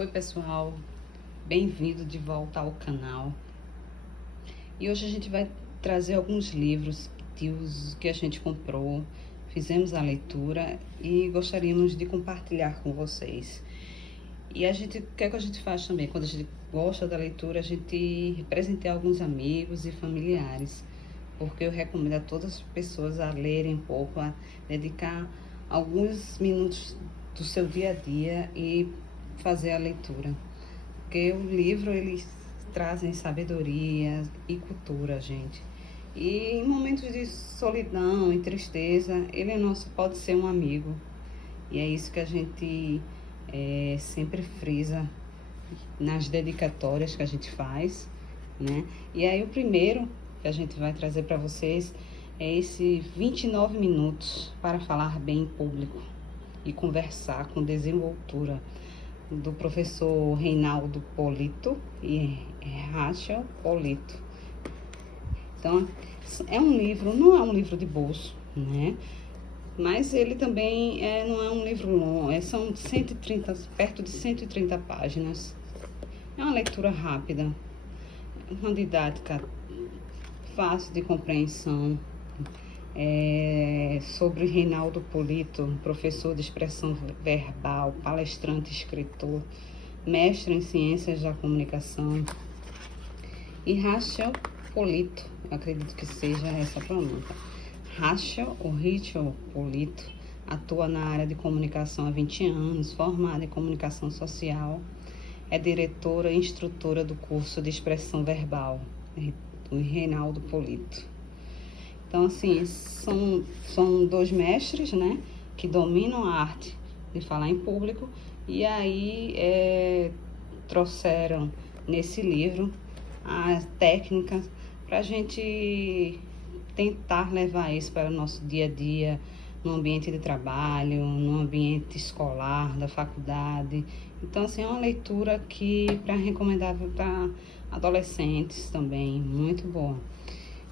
Oi pessoal, bem-vindo de volta ao canal. E hoje a gente vai trazer alguns livros que a gente comprou, fizemos a leitura e gostaríamos de compartilhar com vocês. E o que é que a gente faz também? Quando a gente gosta da leitura, a gente presenteia alguns amigos e familiares, porque eu recomendo a todas as pessoas a lerem um pouco, a dedicar alguns minutos do seu dia a dia e fazer a leitura, porque o livro eles trazem sabedoria e cultura, gente. E em momentos de solidão e tristeza, ele pode ser um amigo. E é isso que a gente sempre frisa nas dedicatórias que a gente faz, né? E aí o primeiro que a gente vai trazer para vocês é esse 29 minutos para falar bem em público e conversar com desenvoltura, do professor Reinaldo Polito e Rachel Polito. Então, não é um livro de bolso, né? Mas ele também não é um livro longo, são 130, perto de 130 páginas. É uma leitura rápida, uma didática fácil de compreensão. Sobre Reinaldo Polito, professor de expressão verbal, palestrante, escritor, mestre em ciências da comunicação. E Rachel Polito, eu acredito que seja essa a pronúncia. Rachel Polito atua na área de comunicação há 20 anos, formada em comunicação social, é diretora e instrutora do curso de expressão verbal, do Reinaldo Polito. Então, assim, são dois mestres, né, que dominam a arte de falar em público e aí trouxeram nesse livro as técnicas para a gente tentar levar isso para o nosso dia a dia, no ambiente de trabalho, no ambiente escolar, da faculdade. Então, assim, é uma leitura recomendável para adolescentes também, muito boa.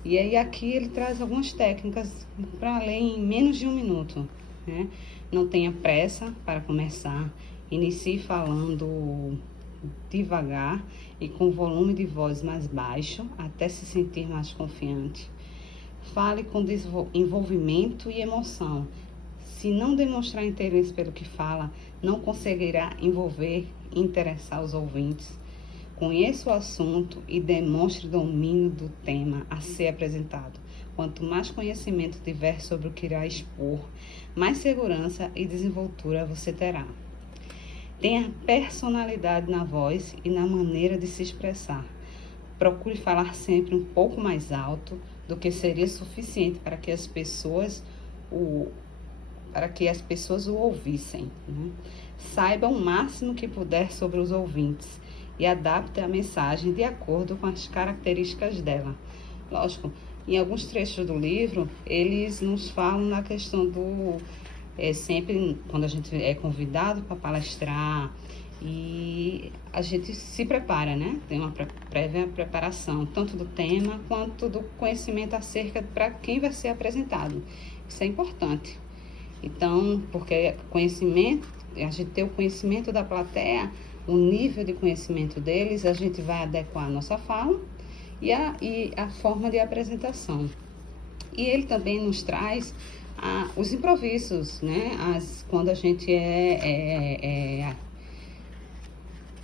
E aí aqui ele traz algumas técnicas para ler em menos de 1 minuto, né? Não tenha pressa para começar, inicie falando devagar e com volume de voz mais baixo, até se sentir mais confiante. Fale com envolvimento e emoção. Se não demonstrar interesse pelo que fala, não conseguirá envolver e interessar os ouvintes. Conheça o assunto e demonstre domínio do tema a ser apresentado. Quanto mais conhecimento tiver sobre o que irá expor, mais segurança e desenvoltura você terá. Tenha personalidade na voz e na maneira de se expressar. Procure falar sempre um pouco mais alto do que seria suficiente para que as pessoas o ouvissem, né? Saiba o máximo que puder sobre os ouvintes e adapte a mensagem de acordo com as características dela. Lógico, em alguns trechos do livro, eles nos falam na questão sempre quando a gente é convidado para palestrar, e a gente se prepara, né? Tem uma prévia preparação, tanto do tema quanto do conhecimento acerca para quem vai ser apresentado. Isso é importante. Então, porque conhecimento, a gente ter o conhecimento da plateia, o nível de conhecimento deles, a gente vai adequar a nossa fala e a forma de apresentação. E ele também nos traz os improvisos, né? Quando a gente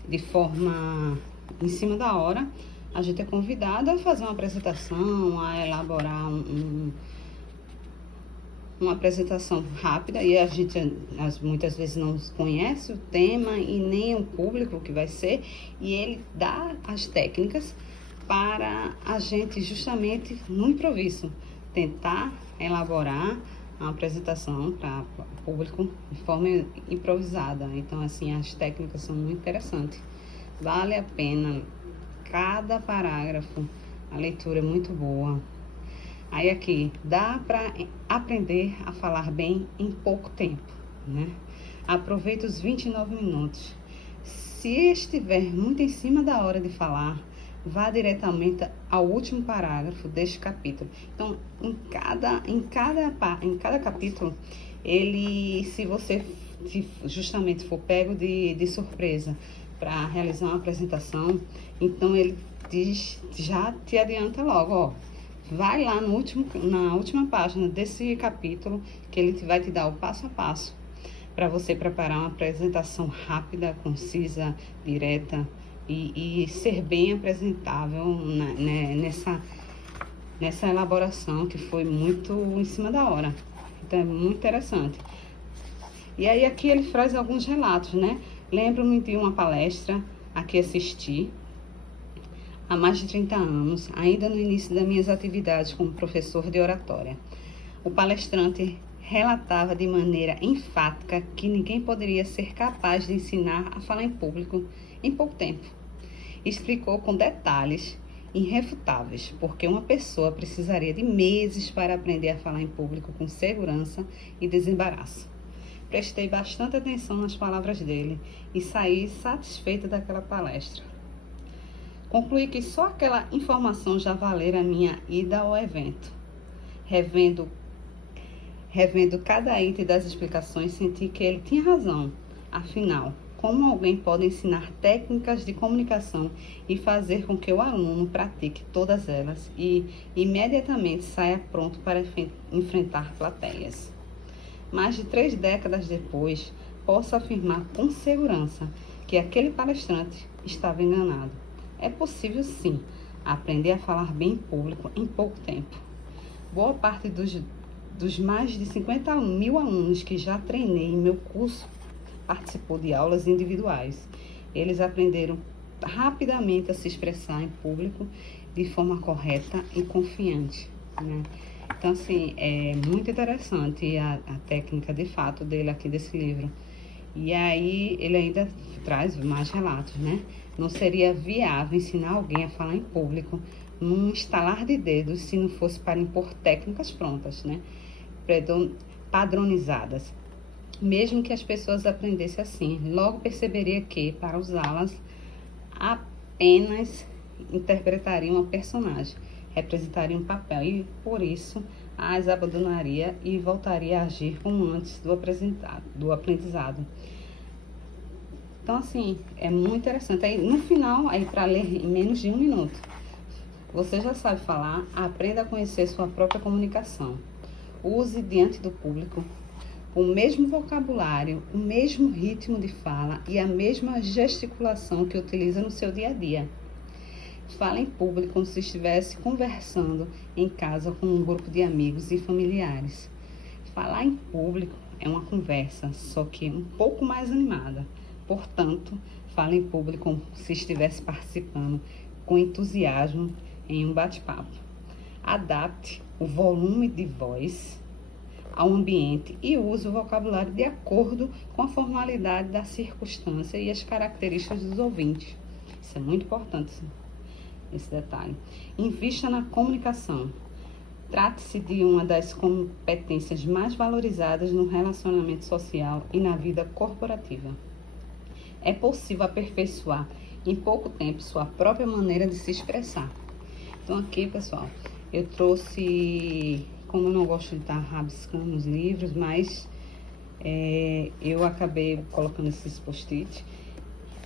de forma em cima da hora, a gente é convidado a fazer uma apresentação, a elaborar uma apresentação rápida, e a gente muitas vezes não conhece o tema e nem o público que vai ser, e ele dá as técnicas para a gente justamente no improviso tentar elaborar uma apresentação para o público de forma improvisada. Então, assim, as técnicas são muito interessantes, vale a pena cada parágrafo, a leitura é muito boa. Aí aqui, dá para aprender a falar bem em pouco tempo, né? Aproveite os 29 minutos. Se estiver muito em cima da hora de falar, vá diretamente ao último parágrafo deste capítulo. Então, em cada capítulo, se você justamente for pego de surpresa, para realizar uma apresentação, então ele diz, já te adianta logo, ó, vai lá na última página desse capítulo, que ele vai te dar o passo a passo para você preparar uma apresentação rápida, concisa, direta e ser bem apresentável nessa elaboração, que foi muito em cima da hora. Então é muito interessante. E aí aqui ele traz alguns relatos, né? Lembro-me de uma palestra a que assisti há mais de 30 anos, ainda no início das minhas atividades como professor de oratória. O palestrante relatava de maneira enfática que ninguém poderia ser capaz de ensinar a falar em público em pouco tempo. Explicou com detalhes irrefutáveis porque uma pessoa precisaria de meses para aprender a falar em público com segurança e desembaraço. Prestei bastante atenção nas palavras dele e saí satisfeita daquela palestra. Concluí que só aquela informação já valera a minha ida ao evento. Revendo cada item das explicações, senti que ele tinha razão. Afinal, como alguém pode ensinar técnicas de comunicação e fazer com que o aluno pratique todas elas e imediatamente saia pronto para enfrentar plateias? Mais de 3 décadas depois, posso afirmar com segurança que aquele palestrante estava enganado. É possível, sim, aprender a falar bem em público em pouco tempo. Boa parte dos mais de 50 mil alunos que já treinei em meu curso participou de aulas individuais. Eles aprenderam rapidamente a se expressar em público de forma correta e confiante, né? Então, assim, é muito interessante a técnica de fato dele aqui desse livro. E aí ele ainda traz mais relatos, né? Não seria viável ensinar alguém a falar em público num estalar de dedos se não fosse para impor técnicas prontas, né? Padronizadas. Mesmo que as pessoas aprendessem assim, logo perceberia que, para usá-las, apenas interpretariam uma personagem, representariam um papel e, por isso, as abandonaria e voltaria a agir como antes do aprendizado. Então, assim, é muito interessante. Aí, no final, aí para ler em menos de 1 minuto, você já sabe falar, aprenda a conhecer sua própria comunicação. Use diante do público o mesmo vocabulário, o mesmo ritmo de fala e a mesma gesticulação que utiliza no seu dia a dia. Fale em público como se estivesse conversando em casa com um grupo de amigos e familiares. Falar em público é uma conversa, só que um pouco mais animada. Portanto, fale em público como se estivesse participando com entusiasmo em um bate-papo. Adapte o volume de voz ao ambiente e use o vocabulário de acordo com a formalidade da circunstância e as características dos ouvintes. Isso é muito importante, esse detalhe. Invista na comunicação. Trate-se de uma das competências mais valorizadas no relacionamento social e na vida corporativa. É possível aperfeiçoar em pouco tempo sua própria maneira de se expressar. Então aqui, pessoal, eu trouxe, como eu não gosto de estar rabiscando os livros, mas eu acabei colocando esses post-it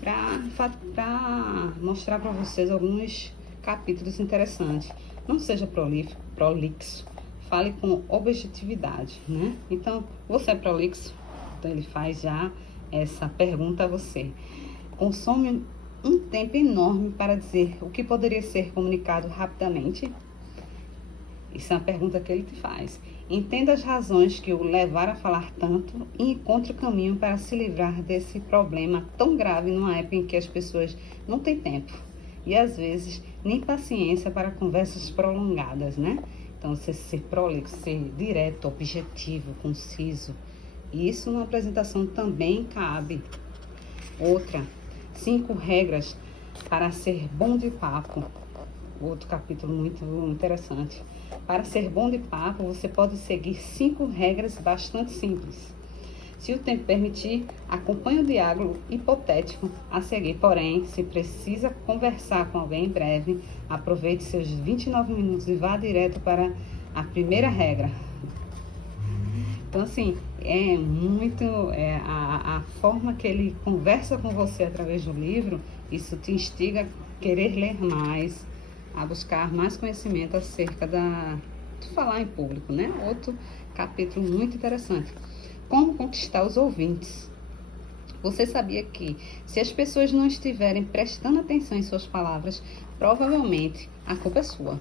para mostrar para vocês alguns capítulos interessantes. Não seja prolixo, fale com objetividade, né? Então, você é prolixo? Então, ele faz já essa pergunta a você. Consome um tempo enorme para dizer o que poderia ser comunicado rapidamente? Isso é uma pergunta que ele te faz. Entenda as razões que o levaram a falar tanto e encontre o caminho para se livrar desse problema tão grave numa época em que as pessoas não têm tempo e, às vezes, nem paciência para conversas prolongadas, né? Então, você ser prolixo, ser direto, objetivo, conciso. E isso numa apresentação também cabe. Outra, 5 regras para ser bom de papo. Outro capítulo muito interessante. Para ser bom de papo, você pode seguir 5 regras bastante simples. Se o tempo permitir, acompanhe o diálogo hipotético a seguir. Porém, se precisa conversar com alguém em breve, aproveite seus 29 minutos e vá direto para a primeira regra. Então, assim, é muito, a forma que ele conversa com você através do livro, isso te instiga a querer ler mais, a buscar mais conhecimento acerca de falar em público, né? Outro capítulo muito interessante. Como conquistar os ouvintes. Você sabia que, se as pessoas não estiverem prestando atenção em suas palavras, provavelmente a culpa é sua?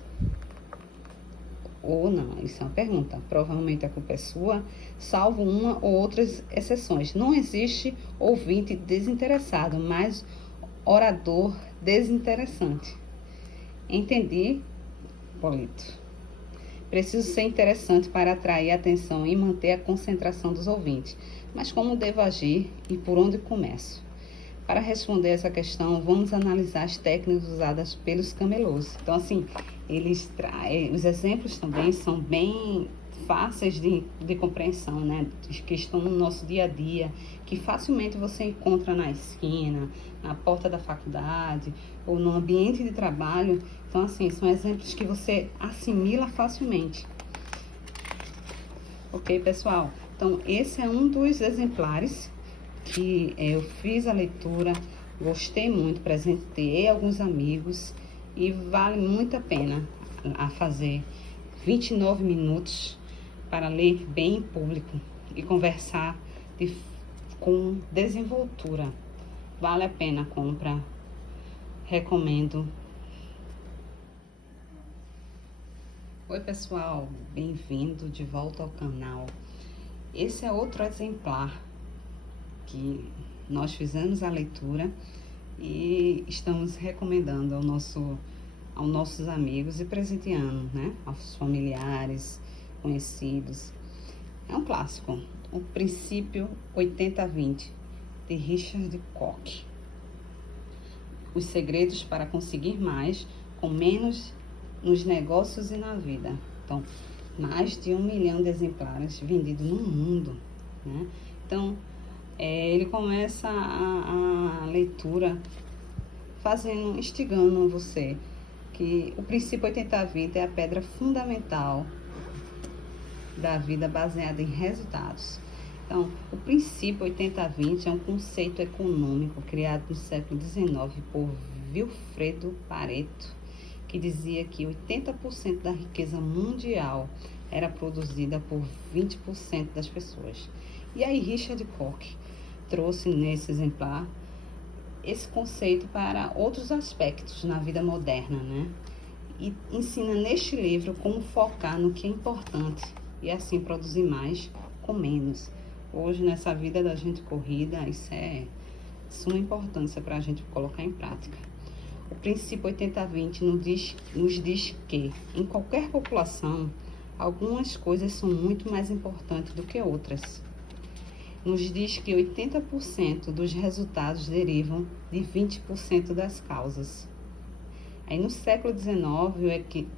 Ou não, isso é uma pergunta. Provavelmente a culpa é sua, salvo uma ou outras exceções. Não existe ouvinte desinteressado, mas orador desinteressante. Entendi, Polito. Preciso ser interessante para atrair a atenção e manter a concentração dos ouvintes. Mas como devo agir e por onde começo? Para responder essa questão, vamos analisar as técnicas usadas pelos camelôs. Então, assim, os exemplos também são bem fáceis de compreensão, né? Que estão no nosso dia a dia, que facilmente você encontra na esquina, na porta da faculdade ou no ambiente de trabalho. Então, assim, são exemplos que você assimila facilmente. Ok, pessoal? Então, esse é um dos exemplares que eu fiz a leitura, gostei muito, presenteei alguns amigos e vale muito a pena a fazer 29 minutos para ler bem em público e conversar com desenvoltura. Vale a pena a compra, recomendo. Oi pessoal, bem-vindo de volta ao canal. Esse é outro exemplar que nós fizemos a leitura e estamos recomendando aos nossos amigos e presenteando, né? Aos familiares, conhecidos. É um clássico, O Princípio 80-20, de Richard Koch. Os segredos para conseguir mais com menos nos negócios e na vida. Então, mais de 1 milhão de exemplares vendidos no mundo, né? Então, ele começa a leitura instigando você que o princípio 80-20 é a pedra fundamental da vida baseada em resultados. Então, o princípio 80-20 é um conceito econômico criado no século XIX por Vilfredo Pareto, que dizia que 80% da riqueza mundial era produzida por 20% das pessoas. E aí Richard Koch trouxe nesse exemplar esse conceito para outros aspectos na vida moderna, né? E ensina neste livro como focar no que é importante e assim produzir mais com menos. Hoje, nessa vida da gente corrida, isso é suma importância para a gente colocar em prática. O princípio 80-20 nos diz que, em qualquer população, algumas coisas são muito mais importantes do que outras. Nos diz que 80% dos resultados derivam de 20% das causas. Aí, no século XIX,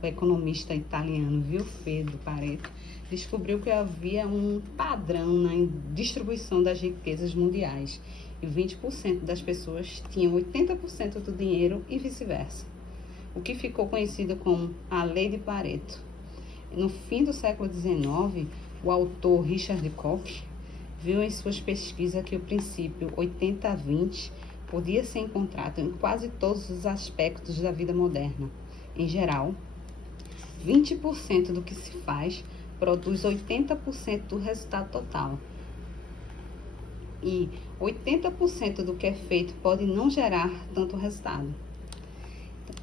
o economista italiano Vilfredo Pareto descobriu que havia um padrão na distribuição das riquezas mundiais e 20% das pessoas tinham 80% do dinheiro e vice-versa, o que ficou conhecido como a Lei de Pareto. No fim do século XIX, o autor Richard Koch viu em suas pesquisas que o princípio 80-20 podia ser encontrado em quase todos os aspectos da vida moderna. Em geral, 20% do que se faz produz 80% do resultado total. E 80% do que é feito pode não gerar tanto resultado.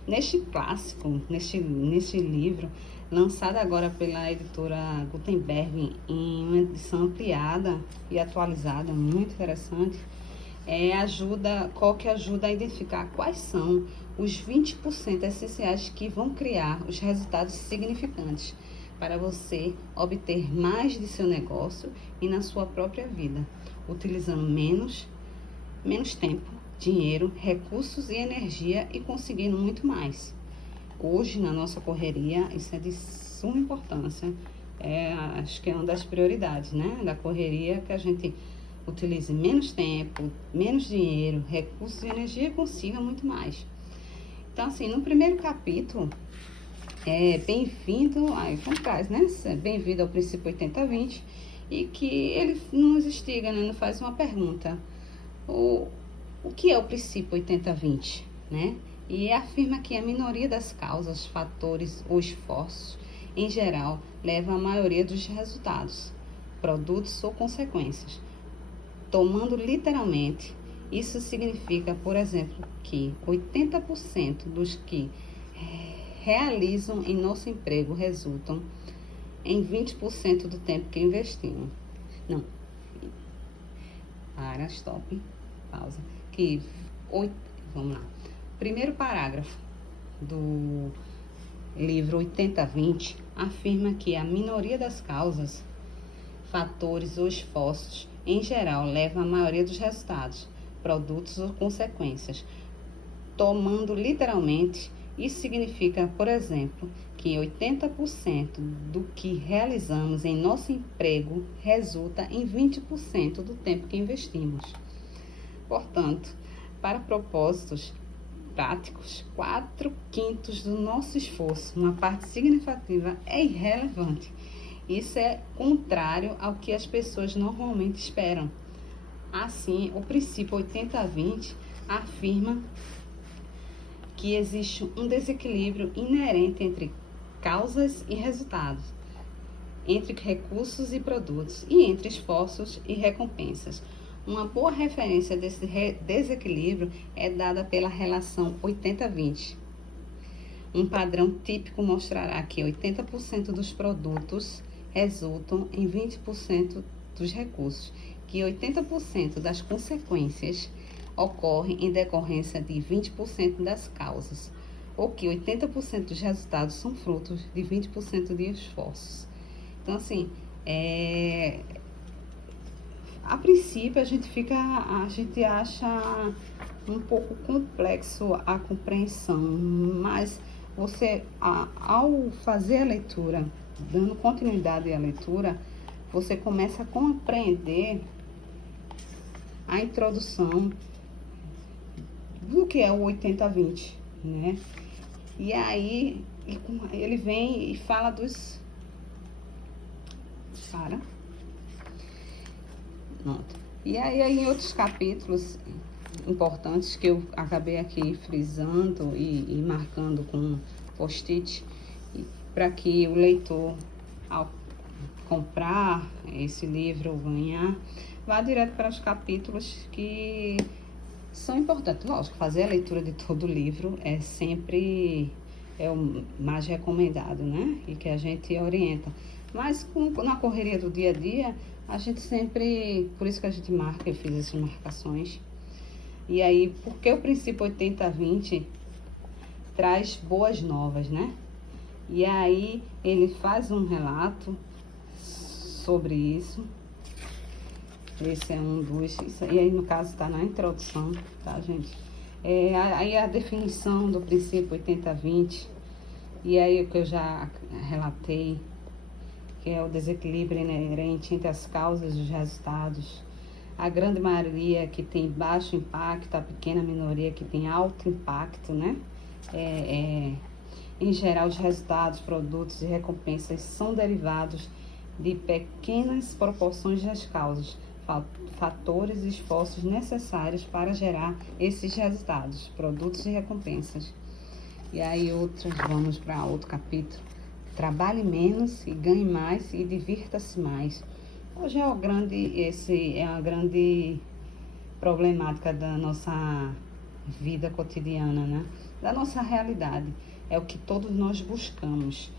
Neste clássico, neste livro, lançado agora pela editora Gutenberg em uma edição ampliada e atualizada, muito interessante, Koch ajuda a identificar quais são os 20% essenciais que vão criar os resultados significantes para você obter mais de seu negócio e na sua própria vida, utilizando menos tempo, dinheiro, recursos e energia e conseguindo muito mais. Hoje, na nossa correria, isso é de suma importância. Acho que é uma das prioridades, né? Da correria, que a gente utilize menos tempo, menos dinheiro, recursos e energia e consiga muito mais. Então, assim, no primeiro capítulo, bem-vindo, aí faz, né? Bem-vindo ao princípio 80-20. e que ele nos instiga, né? Nos faz uma pergunta. O que é o princípio 80-20, né? E afirma que a minoria das causas, fatores ou esforços, em geral, leva a maioria dos resultados, produtos ou consequências. Tomando literalmente, isso significa, por exemplo, que 80% dos que realizam em nosso emprego resultam em 20% do tempo que investimos. Não. Para, stop, pausa. Vamos lá. Primeiro parágrafo do livro 80-20 afirma que a minoria das causas, fatores ou esforços, em geral, levam a maioria dos resultados, produtos ou consequências. Tomando literalmente, isso significa, por exemplo, que 80% do que realizamos em nosso emprego resulta em 20% do tempo que investimos. Portanto, para propósitos práticos, 4/5 do nosso esforço, uma parte significativa, é irrelevante. Isso é contrário ao que as pessoas normalmente esperam. Assim, o princípio 80-20 afirma que existe um desequilíbrio inerente entre causas e resultados, entre recursos e produtos e entre esforços e recompensas. Uma boa referência desse desequilíbrio é dada pela relação 80-20. Um padrão típico mostrará que 80% dos produtos resultam em 20% dos recursos, que 80% das consequências ocorrem em decorrência de 20% das causas, ou que 80% dos resultados são frutos de 20% de esforços. Então, assim, a princípio a gente acha um pouco complexo a compreensão, mas você, ao fazer a leitura, dando continuidade à leitura, você começa a compreender a introdução do que é o 80-20, né? E aí ele vem e fala dos... E aí em outros capítulos importantes que eu acabei aqui frisando e marcando com post-it, para que o leitor, ao comprar esse livro ou ganhar, vá direto para os capítulos que são importantes. Lógico, fazer a leitura de todo o livro é sempre o mais recomendado, né? E que a gente orienta. Mas na correria do dia a dia, a gente sempre... Por isso que a gente marca, eu fiz essas marcações. E aí, porque o princípio 80-20 traz boas novas, né? E aí, ele faz um relato sobre isso. Esse é um dos... E aí, no caso, está na introdução, tá, gente? Aí a definição do princípio 80-20, e aí o que eu já relatei, que é o desequilíbrio inerente entre as causas e os resultados. A grande maioria que tem baixo impacto, a pequena minoria que tem alto impacto, né? Em geral, os resultados, produtos e recompensas são derivados de pequenas proporções das causas, fatores e esforços necessários para gerar esses resultados, produtos e recompensas. E aí vamos para outro capítulo. Trabalhe menos e ganhe mais e divirta-se mais. Hoje é a grande problemática da nossa vida cotidiana, né? Da nossa realidade. É o que todos nós buscamos.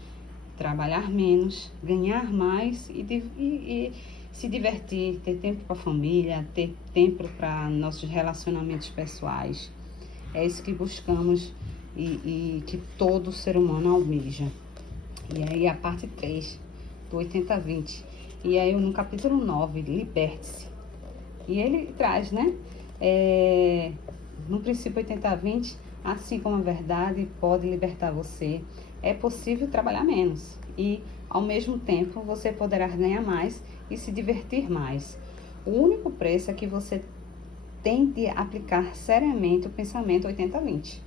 Trabalhar menos, ganhar mais e se divertir, ter tempo para a família, ter tempo para nossos relacionamentos pessoais. É isso que buscamos e que todo ser humano almeja. E aí a parte 3 do 80-20. E aí no capítulo 9, liberte-se. E ele traz, né? No princípio 80-20, assim como a verdade pode libertar você, é possível trabalhar menos. E ao mesmo tempo você poderá ganhar mais e se divertir mais. O único preço é que você tem de aplicar seriamente o pensamento 80-20.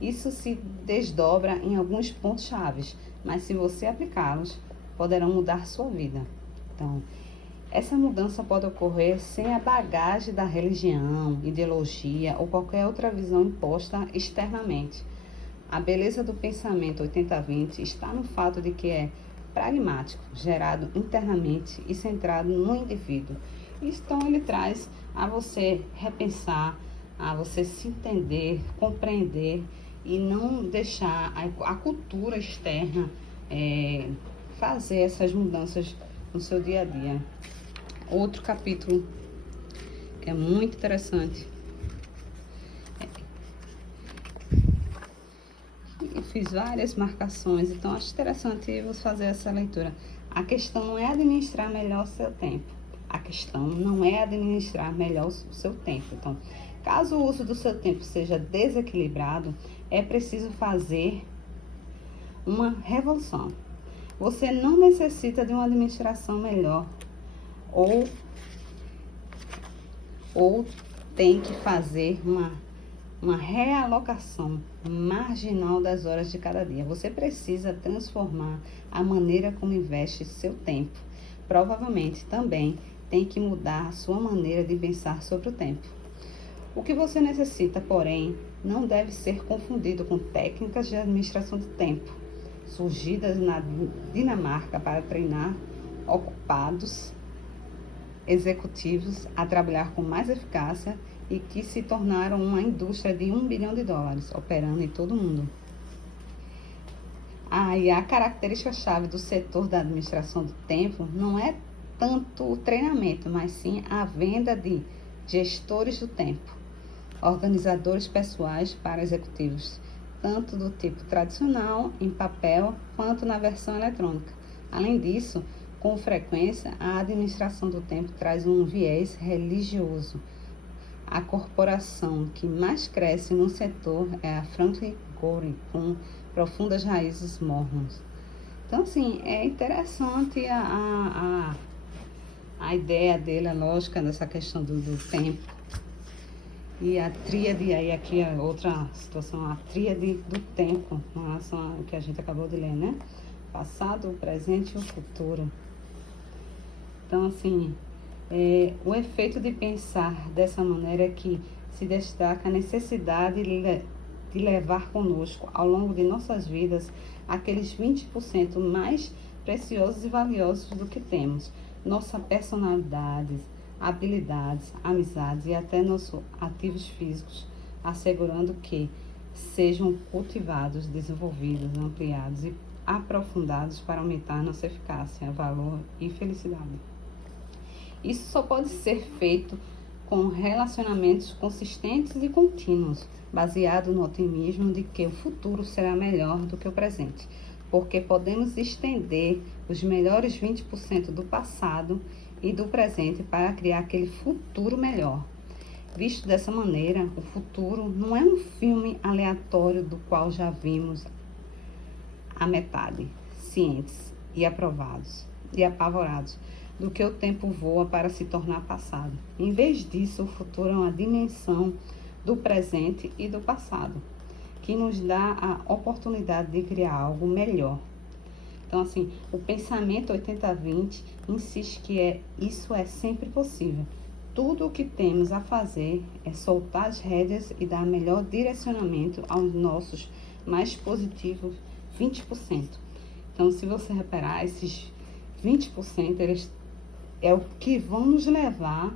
Isso se desdobra em alguns pontos chaves, mas se você aplicá-los, poderão mudar sua vida. Então, Essa mudança pode ocorrer sem a bagagem da religião, ideologia ou qualquer outra visão imposta externamente. A beleza do pensamento 80-20 está no fato de que é pragmático, gerado internamente e centrado no indivíduo. Então ele traz a você repensar, a você se entender, compreender e não deixar a cultura externa fazer essas mudanças no seu dia a dia. Outro capítulo que é muito interessante. Eu fiz várias marcações, então acho interessante você fazer essa leitura. A questão não é administrar melhor o seu tempo. A questão não é administrar melhor o seu tempo. Então, caso o uso do seu tempo seja desequilibrado, é preciso fazer uma revolução. Você não necessita de uma administração melhor ou tem que fazer uma realocação marginal das horas de cada dia. Você precisa transformar a maneira como investe seu tempo. Provavelmente também tem que mudar a sua maneira de pensar sobre o tempo. O que você necessita, porém, não deve ser confundido com técnicas de administração do tempo, surgidas na Dinamarca para treinar ocupados executivos a trabalhar com mais eficácia e que se tornaram uma indústria de $1 bilhão operando em todo o mundo. E a característica-chave do setor da administração do tempo não é tanto o treinamento, mas sim a venda de gestores do tempo, organizadores pessoais para executivos, tanto do tipo tradicional, em papel, quanto na versão eletrônica. Além disso, com frequência, a administração do tempo traz um viés religioso. A corporação que mais cresce no setor é a Franklin Covey, com profundas raízes mormons. Então, assim, é interessante a ideia dele, a lógica dessa questão do tempo. E a tríade, aí aqui é outra situação, a tríade do tempo, com relação ao que a gente acabou de ler, né? Passado, o presente e o futuro. Então, assim, o efeito de pensar dessa maneira é que se destaca a necessidade de levar conosco, ao longo de nossas vidas, aqueles 20% mais preciosos e valiosos do que temos. Nossa personalidade, habilidades, amizades e até nossos ativos físicos, assegurando que sejam cultivados, desenvolvidos, ampliados e aprofundados para aumentar nossa eficácia, valor e felicidade. Isso só pode ser feito com relacionamentos consistentes e contínuos, baseado no otimismo de que o futuro será melhor do que o presente, porque podemos estender os melhores 20% do passado e do presente para criar aquele futuro melhor. Visto dessa maneira, o futuro não é um filme aleatório do qual já vimos a metade, cientes e apavorados do que o tempo voa para se tornar passado. Em vez disso, o futuro é uma dimensão do presente e do passado, que nos dá a oportunidade de criar algo melhor. Então, assim, o pensamento 80-20 insiste que isso é sempre possível. Tudo o que temos a fazer é soltar as rédeas e dar melhor direcionamento aos nossos mais positivos 20%. Então, se você reparar, esses 20%, eles é o que vão nos levar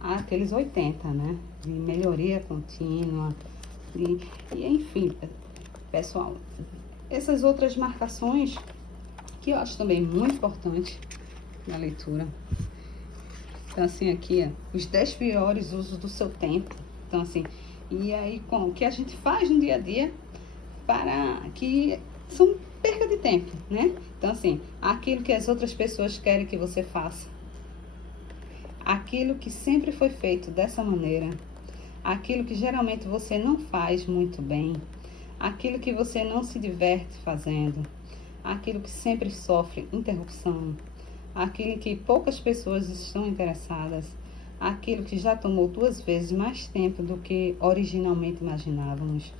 àqueles 80%, né? De melhoria contínua, e enfim, pessoal, essas outras marcações que eu acho também muito importante na leitura. Então, assim, aqui, os 10 piores usos do seu tempo. Então, assim, e aí, com o que a gente faz no dia a dia para que são perca de tempo, né? Então, assim, aquilo que as outras pessoas querem que você faça, aquilo que sempre foi feito dessa maneira, aquilo que geralmente você não faz muito bem, aquilo que você não se diverte fazendo, aquilo que sempre sofre interrupção, aquilo que poucas pessoas estão interessadas, aquilo que já tomou 2 vezes mais tempo do que originalmente imaginávamos,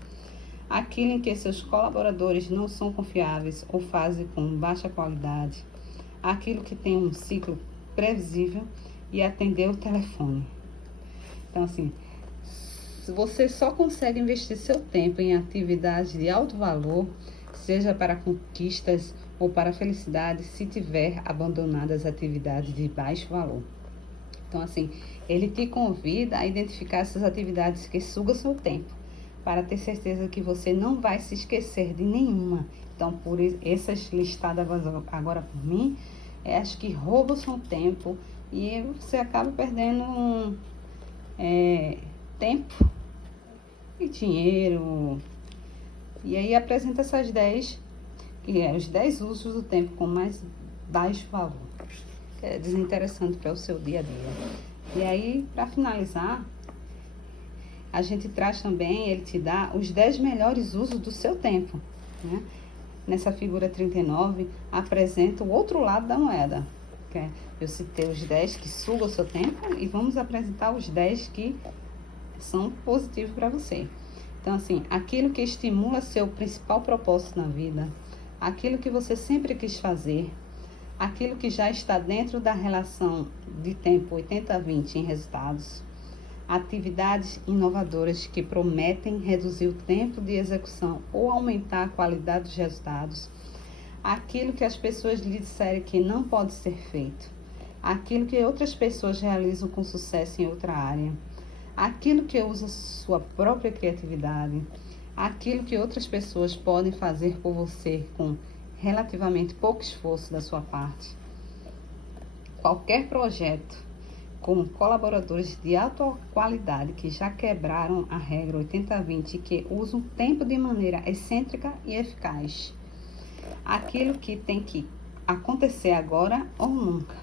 aquilo em que seus colaboradores não são confiáveis ou fazem com baixa qualidade, aquilo que tem um ciclo previsível e atender o telefone. Então, assim, você só consegue investir seu tempo em atividades de alto valor, seja para conquistas ou para felicidade, se tiver abandonado as atividades de baixo valor. Então, assim, ele te convida a identificar essas atividades que sugam seu tempo, para ter certeza que você não vai se esquecer de nenhuma. Então, por essas listadas agora por mim, acho que roubam seu tempo e você acaba perdendo tempo e dinheiro. E aí apresenta essas 10, que é os 10 usos do tempo com mais baixo valor, que é desinteressante para o seu dia a dia. E aí, para finalizar, a gente traz também, ele te dá os 10 melhores usos do seu tempo, né? Nessa figura 39, apresenta o outro lado da moeda. Eu citei os 10 que sugam o seu tempo e vamos apresentar os 10 que são positivos para você. Então, assim, aquilo que estimula seu principal propósito na vida, aquilo que você sempre quis fazer, aquilo que já está dentro da relação de tempo 80-20 em resultados, atividades inovadoras que prometem reduzir o tempo de execução ou aumentar a qualidade dos resultados, aquilo que as pessoas lhe disserem que não pode ser feito, aquilo que outras pessoas realizam com sucesso em outra área, aquilo que usa sua própria criatividade, aquilo que outras pessoas podem fazer por você com relativamente pouco esforço da sua parte. Qualquer projeto com colaboradores de alta qualidade que já quebraram a regra 80-20 e que usam o tempo de maneira excêntrica e eficaz. Aquilo que tem que acontecer agora ou nunca.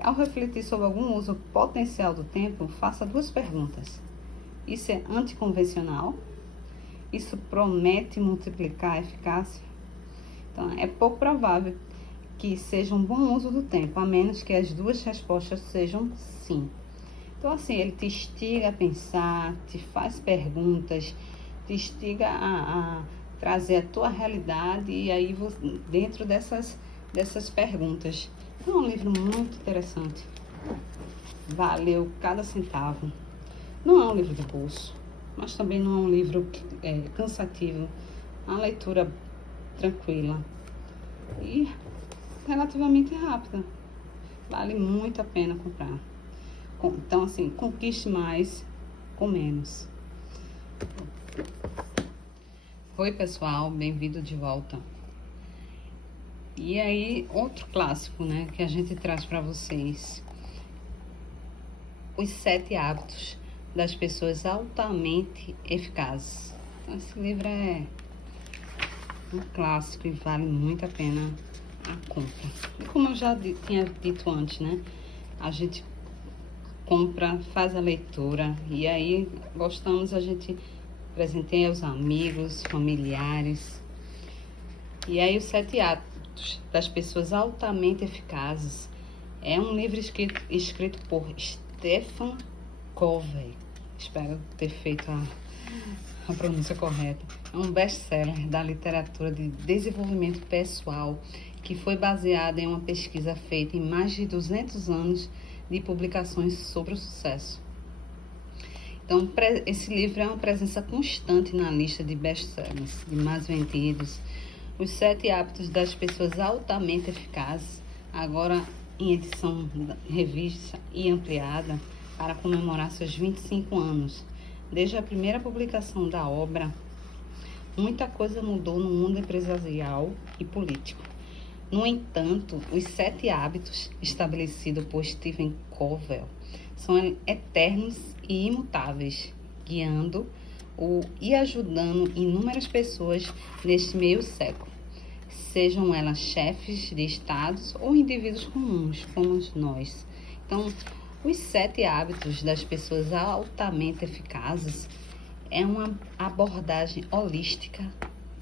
Ao refletir sobre algum uso potencial do tempo, faça 2 perguntas. Isso é anticonvencional? Isso promete multiplicar a eficácia? Então, é pouco provável que seja um bom uso do tempo, a menos que as 2 respostas sejam sim. Então, assim, ele te instiga a pensar, te faz perguntas, te instiga a trazer a tua realidade e aí dentro dessas perguntas. É um livro muito interessante. Valeu cada centavo. Não é um livro de bolso, mas também não é um livro cansativo. É uma leitura tranquila e relativamente rápida. Vale muito a pena comprar. Então, assim, conquiste mais com menos. Oi, pessoal, bem-vindo de volta. E aí, outro clássico, né, que a gente traz para vocês. Os 7 hábitos das pessoas altamente eficazes. Esse livro é um clássico e vale muito a pena a compra. E como eu já tinha dito antes, né, a gente compra, faz a leitura e aí gostamos, a gente presenteia os amigos, familiares. E aí, os 7 hábitos das pessoas altamente eficazes é um livro escrito por Stephen Covey. Espero ter feito a pronúncia correta. É um best-seller da literatura de desenvolvimento pessoal que foi baseado em uma pesquisa feita em mais de 200 anos de publicações sobre o sucesso. Então, esse livro é uma presença constante na lista de best-sellers, de mais vendidos. Os 7 hábitos das pessoas altamente eficazes, agora em edição revista e ampliada para comemorar seus 25 anos. Desde a primeira publicação da obra, muita coisa mudou no mundo empresarial e político. No entanto, os 7 hábitos estabelecidos por Stephen Covey são eternos e imutáveis, guiando e ajudando inúmeras pessoas neste meio século, sejam elas chefes de estados ou indivíduos comuns, como nós. Então, os 7 hábitos das pessoas altamente eficazes é uma abordagem holística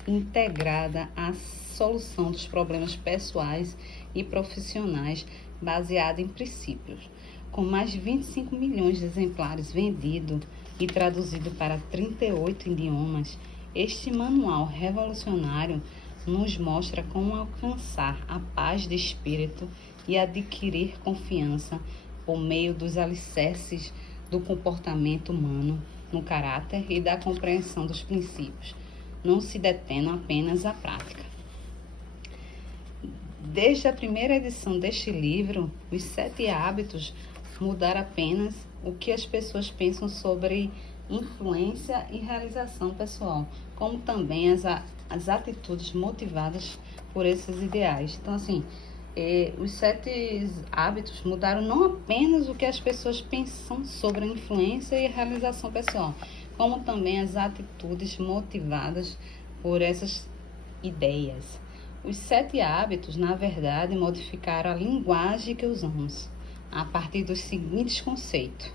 integrada à solução dos problemas pessoais e profissionais baseada em princípios. Com mais de 25 milhões de exemplares vendidos e traduzido para 38 idiomas, este manual revolucionário nos mostra como alcançar a paz de espírito e adquirir confiança por meio dos alicerces do comportamento humano no caráter e da compreensão dos princípios, não se detendo apenas à prática. Desde a primeira edição deste livro, os 7 hábitos mudaram apenas o que as pessoas pensam sobre influência e realização pessoal, como também as atitudes motivadas por esses ideais. Então, assim, os 7 hábitos mudaram não apenas o que as pessoas pensam sobre a influência e realização pessoal, como também as atitudes motivadas por essas ideias. Os 7 hábitos, na verdade, modificaram a linguagem que usamos a partir dos seguintes conceitos.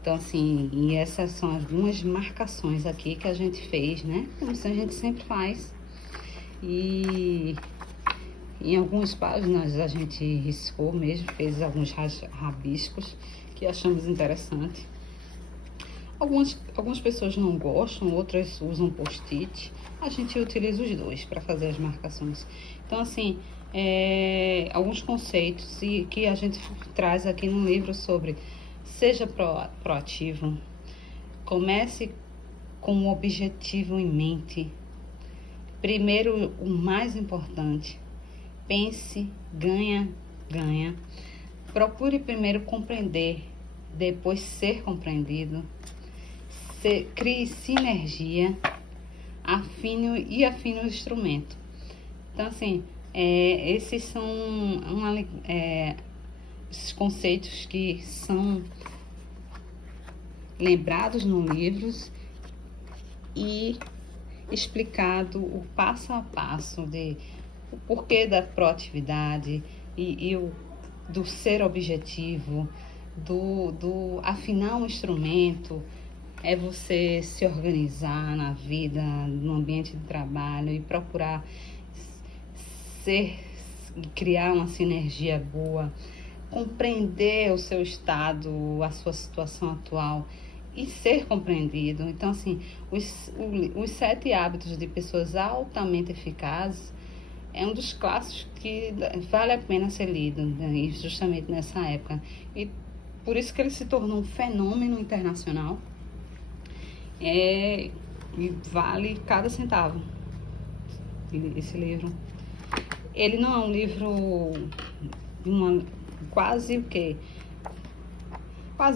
Então, assim, e essas são algumas marcações aqui que a gente fez, né? Como a gente sempre faz. E em algumas páginas a gente riscou mesmo, fez alguns rabiscos que achamos interessante. Algumas pessoas não gostam, outras usam post-it. A gente utiliza os dois para fazer as marcações. Então, assim, alguns conceitos que a gente traz aqui no livro sobre seja proativo, comece com um objetivo em mente. Primeiro, o mais importante, pense, ganha. Procure primeiro compreender, depois ser compreendido. Crie sinergia, afine o instrumento. Então, assim, esses são esses conceitos que são lembrados no livro e explicado o passo a passo de o porquê da proatividade e do ser objetivo, do afinar um instrumento. É você se organizar na vida, no ambiente de trabalho e procurar criar uma sinergia boa, compreender o seu estado, a sua situação atual e ser compreendido. Então, assim, os 7 hábitos de pessoas altamente eficazes é um dos clássicos que vale a pena ser lido, né, justamente nessa época. E por isso que ele se tornou um fenômeno internacional. E vale cada centavo esse livro. Ele não é um livro quase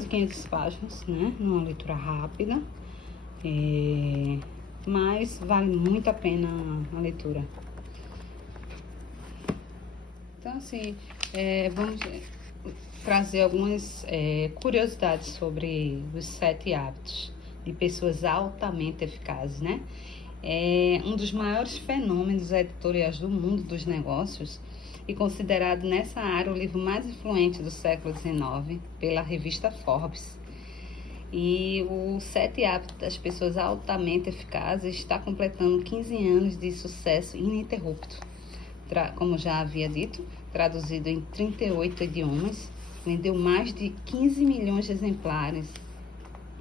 500 páginas, né? Uma leitura rápida, mas vale muito a pena a leitura. Então, assim, vamos trazer algumas curiosidades sobre os 7 hábitos de pessoas altamente eficazes, né? Um dos maiores fenômenos editoriais do mundo dos negócios e considerado nessa área o livro mais influente do século XIX pela revista Forbes. E o 7 hábitos das pessoas altamente eficazes está completando 15 anos de sucesso ininterrupto. Como já havia dito, traduzido em 38 idiomas, vendeu mais de 15 milhões de exemplares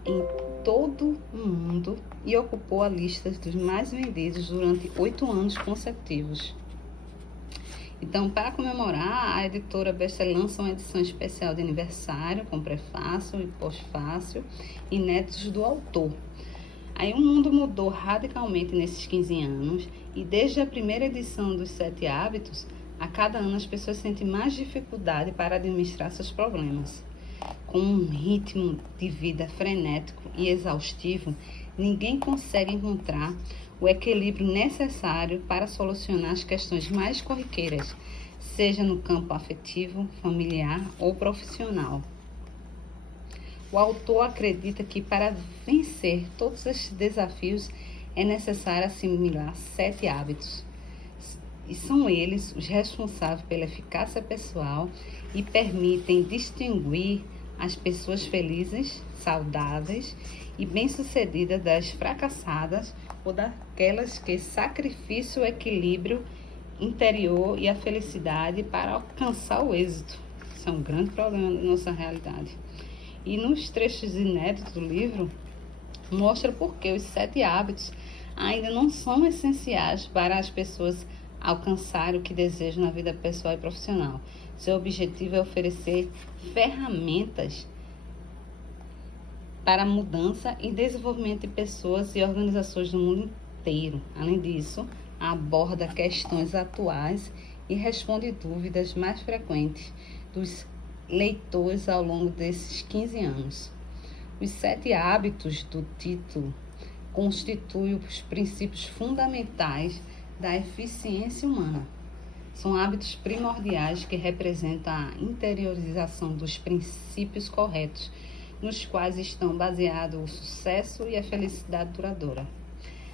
em todo o mundo e ocupou a lista dos mais vendidos durante 8 anos consecutivos. Então, para comemorar, a editora Best lança uma edição especial de aniversário com prefácio e pós-fácio inéditos do autor. Aí o mundo mudou radicalmente nesses 15 anos e desde a primeira edição dos 7 hábitos, a cada ano as pessoas sentem mais dificuldade para administrar seus problemas. Com um ritmo de vida frenético e exaustivo, ninguém consegue encontrar o equilíbrio necessário para solucionar as questões mais corriqueiras, seja no campo afetivo, familiar ou profissional. O autor acredita que para vencer todos esses desafios é necessário assimilar 7 hábitos. E são eles os responsáveis pela eficácia pessoal e permitem distinguir as pessoas felizes, saudáveis e bem-sucedidas das fracassadas ou daquelas que sacrificam o equilíbrio interior e a felicidade para alcançar o êxito. Isso é um grande problema da nossa realidade. E nos trechos inéditos do livro, mostra por que os 7 hábitos ainda não são essenciais para as pessoas alcançarem o que desejam na vida pessoal e profissional. Seu objetivo é oferecer ferramentas para a mudança e desenvolvimento de pessoas e organizações do mundo inteiro. Além disso, aborda questões atuais e responde dúvidas mais frequentes dos leitores ao longo desses 15 anos. Os 7 hábitos do título constituem os princípios fundamentais da eficiência humana. São hábitos primordiais que representam a interiorização dos princípios corretos, nos quais estão baseados o sucesso e a felicidade duradoura.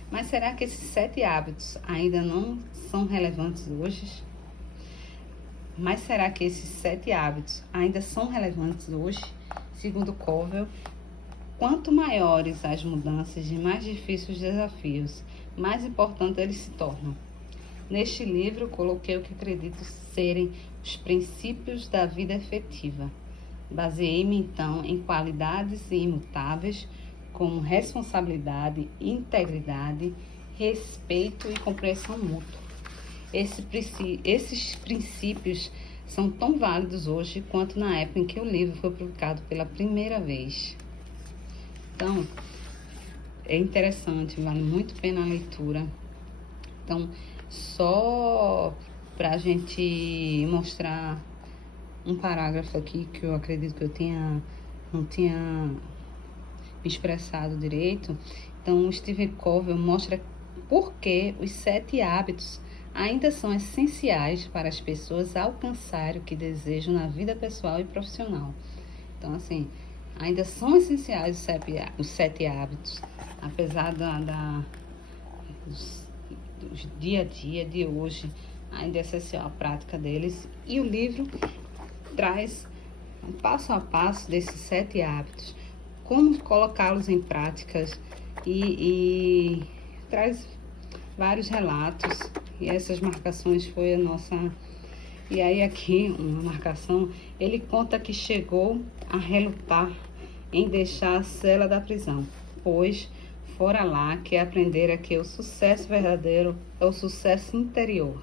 Mas será que esses 7 hábitos ainda não são relevantes hoje? Segundo Covell, quanto maiores as mudanças e mais difíceis os desafios, mais importantes eles se tornam. Neste livro, coloquei o que acredito serem os princípios da vida efetiva. Baseei-me, então, em qualidades imutáveis como responsabilidade, integridade, respeito e compreensão mútua. Esses princípios são tão válidos hoje quanto na época em que o livro foi publicado pela primeira vez. Então, é interessante, vale muito a pena a leitura. Então, só para a gente mostrar um parágrafo aqui que eu acredito que não tinha me expressado direito. Então, o Stephen Covey mostra por que os 7 hábitos ainda são essenciais para as pessoas alcançarem o que desejam na vida pessoal e profissional. Então, assim, ainda são essenciais os 7 hábitos, apesar dos dia a dia de hoje, ainda é essencial a prática deles. E o livro traz um passo a passo desses 7 hábitos, como colocá-los em práticas e traz vários relatos. E essas marcações foi a nossa... E aí aqui, uma marcação, ele conta que chegou a relutar em deixar a cela da prisão, pois fora lá que aprendera que o sucesso verdadeiro é o sucesso interior.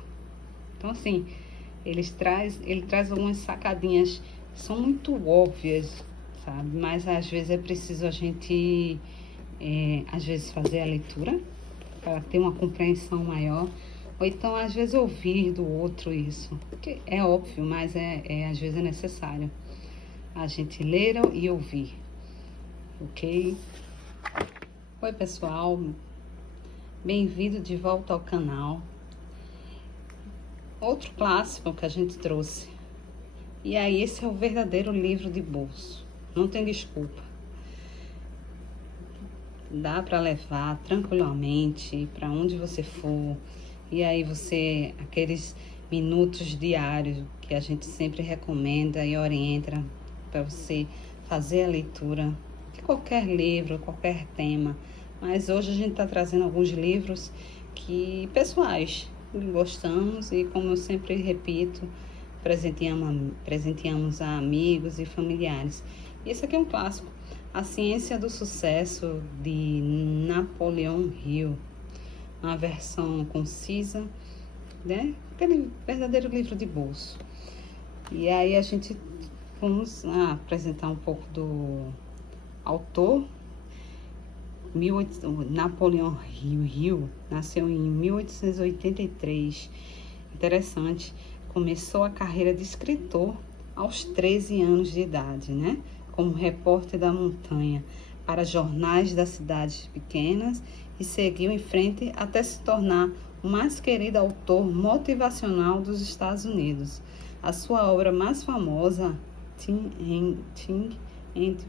Então, assim, ele traz algumas sacadinhas que são muito óbvias, sabe? Mas às vezes é preciso a gente, às vezes, fazer a leitura para ter uma compreensão maior. Ou então, às vezes, ouvir do outro isso. Que é óbvio, mas às vezes é necessário a gente ler e ouvir. Ok? Oi, pessoal. Bem-vindo de volta ao canal. Outro clássico que a gente trouxe. E aí, esse é o verdadeiro livro de bolso. Não tem desculpa. Dá para levar tranquilamente para onde você for. E aí aqueles minutos diários que a gente sempre recomenda e orienta para você fazer a leitura de qualquer livro, qualquer tema. Mas hoje a gente está trazendo alguns livros pessoais, que gostamos e, como eu sempre repito, presenteamos a amigos e familiares. E esse aqui é um clássico, A Ciência do Sucesso, de Napoleon Hill. Uma versão concisa, né? Aquele verdadeiro livro de bolso. E aí a gente vamos apresentar um pouco do autor. Napoleon Hill nasceu em 1883. Interessante, começou a carreira de escritor aos 13 anos de idade, né? Como repórter da montanha para jornais das cidades pequenas e seguiu em frente até se tornar o mais querido autor motivacional dos Estados Unidos. A sua obra mais famosa, Think and Grow Rich,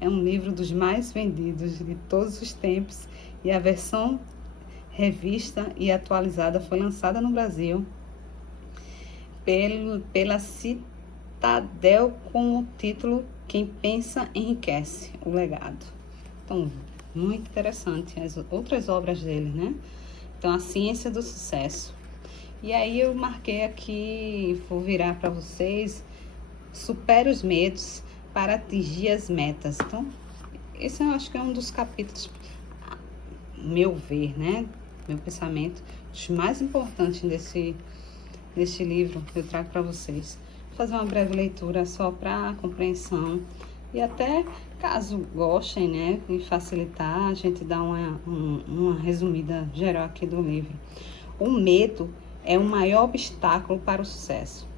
é um livro dos mais vendidos de todos os tempos e a versão revista e atualizada foi lançada no Brasil pela Citadel com o título Quem Pensa Enriquece, o Legado. Então, muito interessante as outras obras dele, né? Então, A Ciência do Sucesso. E aí eu marquei aqui, vou virar para vocês, Supere os medos para atingir as metas. Então, esse eu acho que é um dos capítulos, meu ver, né? Meu pensamento, os mais importantes desse livro que eu trago para vocês. fazer uma breve leitura só para compreensão e até caso gostem, né, e facilitar, a gente dá uma resumida geral aqui do livro. O medo é o maior obstáculo para o sucesso.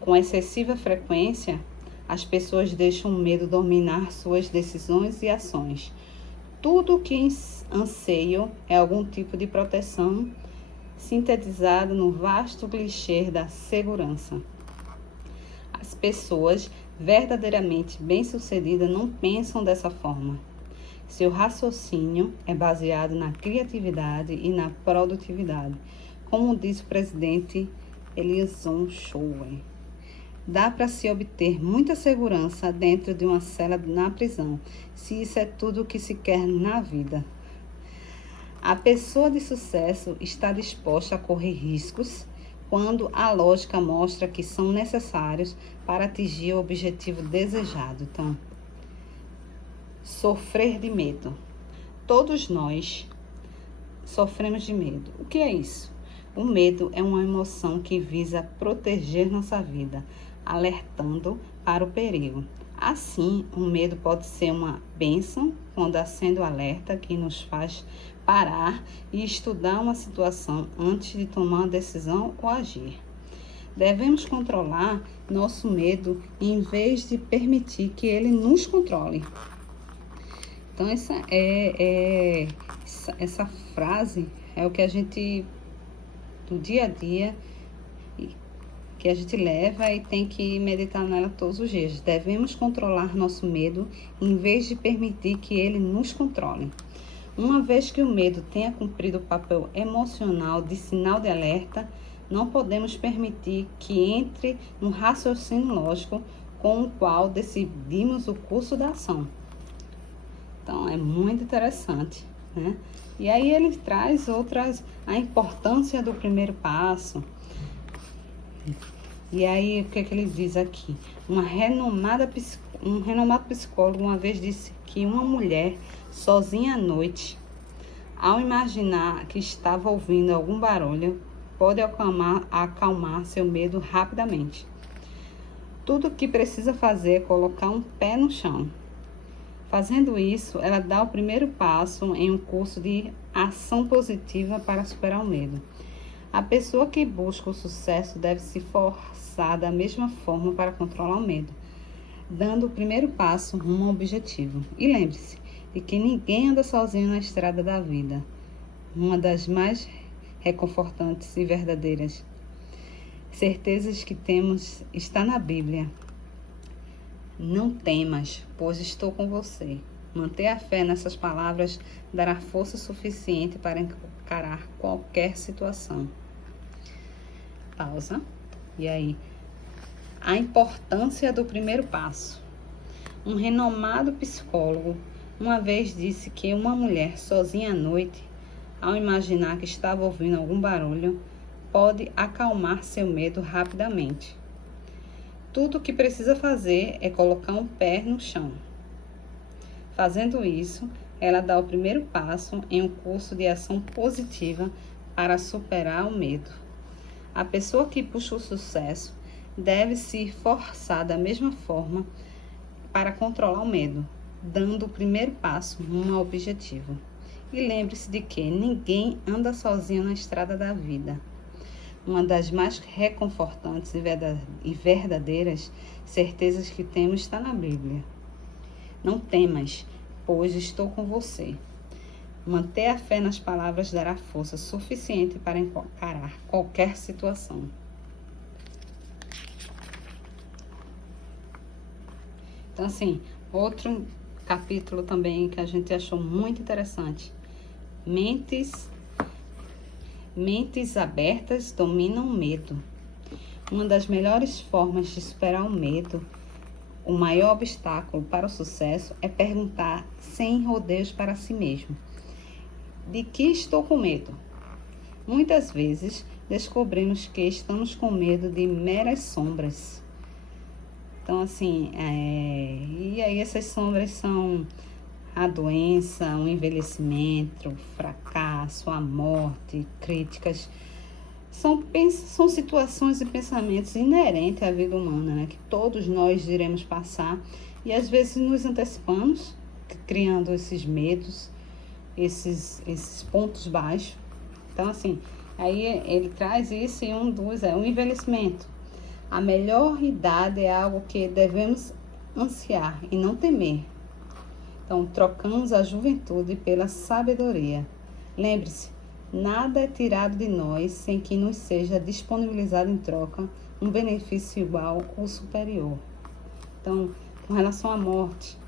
Com excessiva frequência, as pessoas deixam o medo dominar suas decisões e ações. Tudo o que anseiam é algum tipo de proteção, sintetizado no vasto clichê da segurança. As pessoas verdadeiramente bem-sucedidas não pensam dessa forma. Seu raciocínio é baseado na criatividade e na produtividade, como diz o presidente Elizon Showen. Dá para se obter muita segurança dentro de uma cela na prisão, se isso é tudo o que se quer na vida. A pessoa de sucesso está disposta a correr riscos quando a lógica mostra que são necessários para atingir o objetivo desejado. Então, sofrer de medo. Todos nós sofremos de medo. O que é isso? O medo é uma emoção que visa proteger nossa vida, alertando para o perigo. Assim, o medo pode ser uma bênção quando acende o alerta que nos faz parar e estudar uma situação antes de tomar uma decisão ou agir. Devemos controlar nosso medo em vez de permitir que ele nos controle. Então, essa frase é o que a gente, do dia a dia, que a gente leva e tem que meditar nela todos os dias. Devemos controlar nosso medo em vez de permitir que ele nos controle. Uma vez que o medo tenha cumprido o papel emocional de sinal de alerta, não podemos permitir que entre no raciocínio lógico com o qual decidimos o curso da ação. Então, é muito interessante, né? E aí ele traz a importância do primeiro passo. E aí, o que ele diz aqui? Um renomado psicólogo uma vez disse que uma mulher sozinha à noite, ao imaginar que estava ouvindo algum barulho, pode acalmar seu medo rapidamente. Tudo o que precisa fazer é colocar um pé no chão. Fazendo isso, ela dá o primeiro passo em um curso de ação positiva para superar o medo. A pessoa que busca o sucesso deve se forçar da mesma forma para controlar o medo, dando o primeiro passo rumo ao objetivo. E lembre-se de que ninguém anda sozinho na estrada da vida. Uma das mais reconfortantes e verdadeiras certezas que temos está na Bíblia. Não temas, pois estou com você. Manter a fé nessas palavras dará força suficiente para encarar qualquer situação. Pausa. E aí? A importância do primeiro passo. Um renomado psicólogo uma vez disse que uma mulher sozinha à noite, ao imaginar que estava ouvindo algum barulho, pode acalmar seu medo rapidamente. Tudo o que precisa fazer é colocar um pé no chão. Fazendo isso, ela dá o primeiro passo em um curso de ação positiva para superar o medo. A pessoa que busca o sucesso deve se forçar da mesma forma para controlar o medo, dando o primeiro passo rumo ao objetivo. E lembre-se de que ninguém anda sozinho na estrada da vida. Uma das mais reconfortantes e verdadeiras certezas que temos está na Bíblia. Não temas, pois estou com você. Manter a fé nas palavras dará força suficiente para encarar qualquer situação. Então, assim, outro capítulo também que a gente achou muito interessante. Mentes abertas dominam o medo. Uma das melhores formas de superar o medo, o maior obstáculo para o sucesso, é perguntar sem rodeios para si mesmo: de que estou com medo? Muitas vezes descobrimos que estamos com medo de meras sombras. Então, assim, e aí essas sombras são a doença, o envelhecimento, o fracasso, a morte, críticas, São situações e pensamentos inerentes à vida humana, né? Que todos nós iremos passar e às vezes nos antecipamos, criando esses medos, esses pontos baixos. Então, assim, aí ele traz isso e um dos é o envelhecimento. A melhor idade é algo que devemos ansiar e não temer. Então, trocamos a juventude pela sabedoria. Lembre-se, nada é tirado de nós sem que nos seja disponibilizado em troca um benefício igual ou superior. Então, com relação à morte,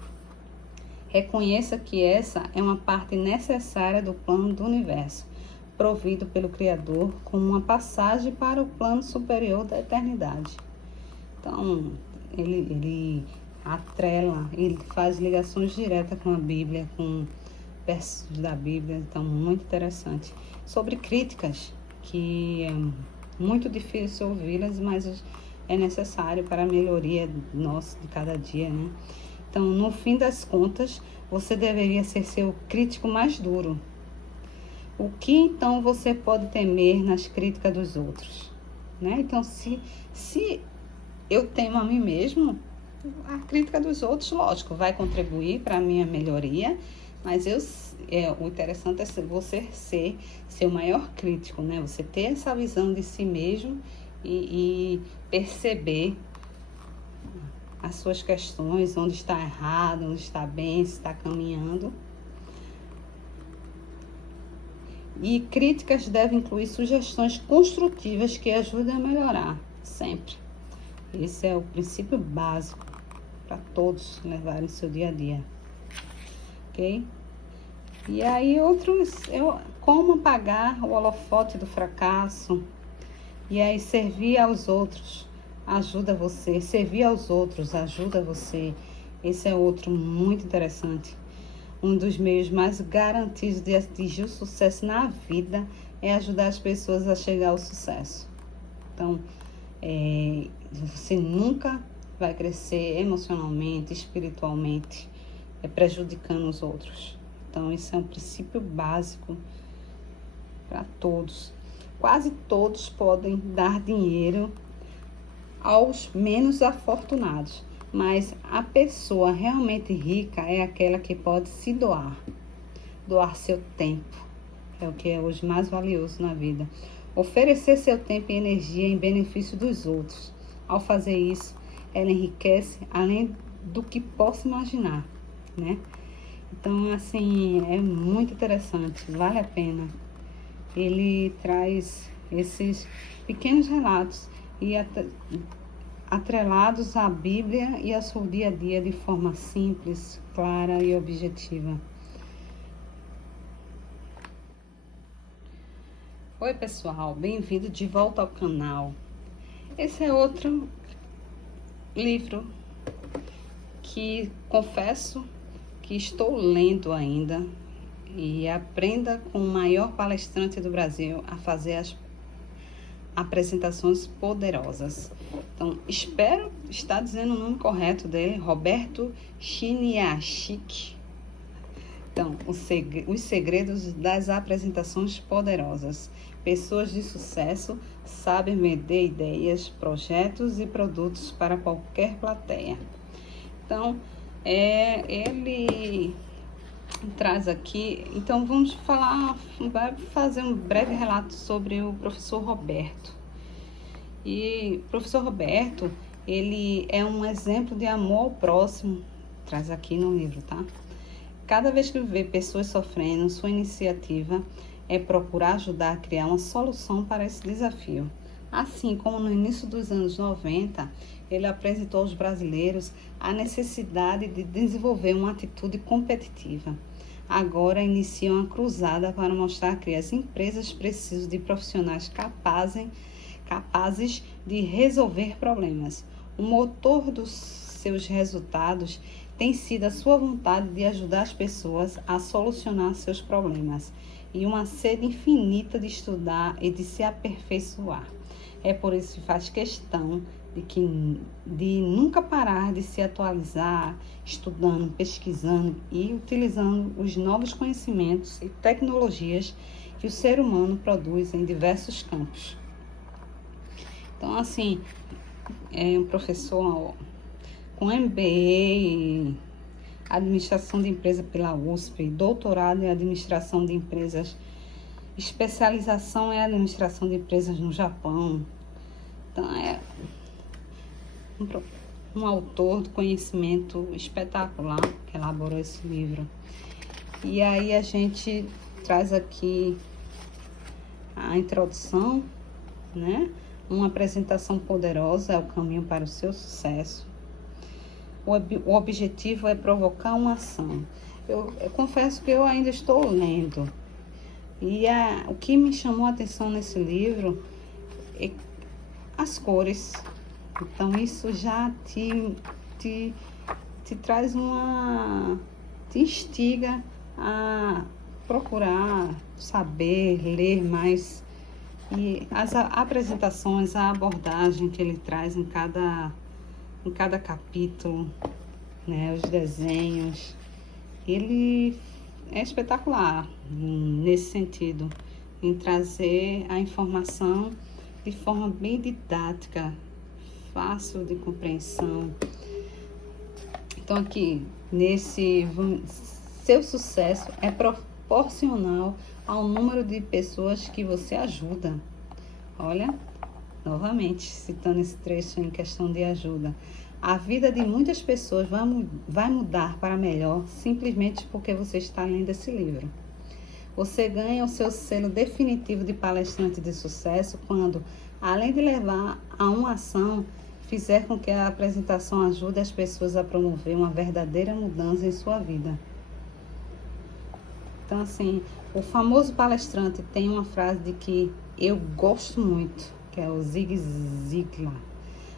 reconheça que essa é uma parte necessária do plano do universo, provido pelo Criador como uma passagem para o plano superior da eternidade. Então, ele atrela, ele faz ligações diretas com a Bíblia, com versos da Bíblia, então muito interessante. Sobre críticas, que é muito difícil ouvi-las, mas é necessário para a melhoria nossa de cada dia, né? Então, no fim das contas, você deveria ser seu crítico mais duro. O que então você pode temer nas críticas dos outros, né? Então, se eu temo a mim mesmo, a crítica dos outros, lógico, vai contribuir para a minha melhoria, mas o interessante é você ser seu maior crítico, né? Você ter essa visão de si mesmo e perceber as suas questões, onde está errado, onde está bem, se está caminhando. E críticas devem incluir sugestões construtivas que ajudem a melhorar, sempre. Esse é o princípio básico para todos levarem seu dia a dia, ok? E aí como apagar o holofote do fracasso, e aí servir aos outros ajuda você, servir aos outros ajuda você. Esse é outro muito interessante. Um dos meios mais garantidos de atingir o sucesso na vida é ajudar as pessoas a chegar ao sucesso. Então, você nunca vai crescer emocionalmente, espiritualmente, prejudicando os outros. Então, isso é um princípio básico para todos. Quase todos podem dar dinheiro aos menos afortunados, mas a pessoa realmente rica é aquela que pode se doar seu tempo, é o que é hoje mais valioso na vida. Oferecer seu tempo e energia em benefício dos outros. Ao fazer isso, ela enriquece além do que possa imaginar, né? Então, assim, é muito interessante, vale a pena. Ele traz esses pequenos relatos e atrelados à Bíblia e ao seu dia a dia de forma simples, clara e objetiva. Oi pessoal, bem-vindo de volta ao canal. Esse é outro livro que confesso que estou lendo ainda, e Aprenda com o maior palestrante do Brasil a fazer as apresentações poderosas. Então, espero estar dizendo o nome correto dele, Roberto Chiniachik. Então, os segredos das apresentações poderosas. Pessoas de sucesso sabem vender ideias, projetos e produtos para qualquer plateia. Então, ele traz aqui. Então, vai fazer um breve relato sobre o professor Roberto. E o professor Roberto, ele é um exemplo de amor ao próximo, traz aqui no livro, tá? Cada vez que vê pessoas sofrendo, sua iniciativa é procurar ajudar a criar uma solução para esse desafio. Assim como no início dos anos 90, ele apresentou aos brasileiros a necessidade de desenvolver uma atitude competitiva. Agora inicia uma cruzada para mostrar que as empresas precisam de profissionais capazes de resolver problemas. O motor dos seus resultados tem sido a sua vontade de ajudar as pessoas a solucionar seus problemas e uma sede infinita de estudar e de se aperfeiçoar. É por isso que faz questão de nunca parar de se atualizar, estudando, pesquisando e utilizando os novos conhecimentos e tecnologias que o ser humano produz em diversos campos. Então, assim, é um professor com MBA em Administração de Empresa pela USP, doutorado em Administração de Empresas, especialização em Administração de Empresas no Japão. Então, é um autor de conhecimento espetacular que elaborou esse livro. E aí a gente traz aqui a introdução, né? Uma apresentação poderosa é o caminho para o seu sucesso. O objetivo é provocar uma ação. Eu confesso que eu ainda estou lendo. E o que me chamou a atenção nesse livro é as cores. Então, isso já te traz te instiga a procurar saber, ler mais. E as apresentações, a abordagem que ele traz em cada capítulo, né, os desenhos, ele é espetacular nesse sentido, em trazer a informação de forma bem didática, fácil de compreensão. Então aqui, seu sucesso é proporcional ao número de pessoas que você ajuda. Olha, novamente, citando esse trecho em questão de ajuda. A vida de muitas pessoas vai mudar para melhor simplesmente porque você está lendo esse livro. Você ganha o seu selo definitivo de palestrante de sucesso quando, além de levar a uma ação, fizer com que a apresentação ajude as pessoas a promover uma verdadeira mudança em sua vida. Então, assim, o famoso palestrante tem uma frase de que eu gosto muito, que é o Zig Ziglar.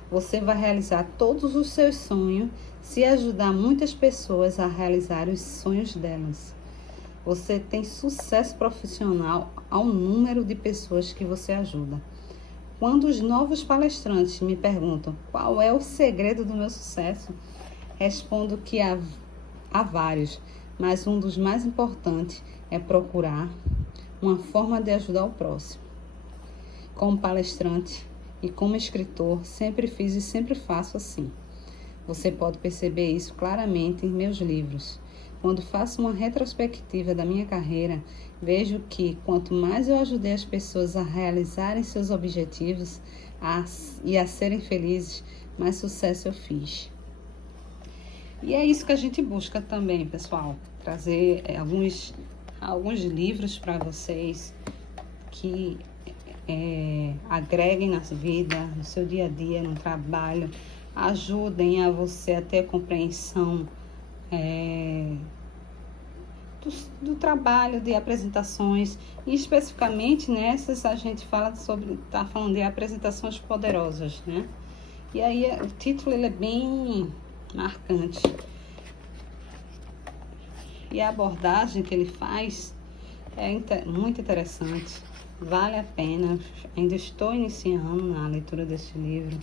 Você vai realizar todos os seus sonhos se ajudar muitas pessoas a realizar os sonhos delas. Você tem sucesso profissional ao número de pessoas que você ajuda. Quando os novos palestrantes me perguntam qual é o segredo do meu sucesso, respondo que há vários, mas um dos mais importantes é procurar uma forma de ajudar o próximo. Como palestrante e como escritor, sempre fiz e sempre faço assim. Você pode perceber isso claramente em meus livros. Quando faço uma retrospectiva da minha carreira, vejo que quanto mais eu ajudei as pessoas a realizarem seus objetivos e a serem felizes, mais sucesso eu fiz. E é isso que a gente busca também, pessoal. Trazer alguns livros para vocês que agreguem na vida, no seu dia a dia, no trabalho, ajudem a você a ter compreensão do trabalho, de apresentações, e especificamente nessas a gente está falando de apresentações poderosas, né? E aí o título ele é bem marcante. E a abordagem que ele faz é muito interessante, vale a pena. Ainda estou iniciando na leitura desse livro,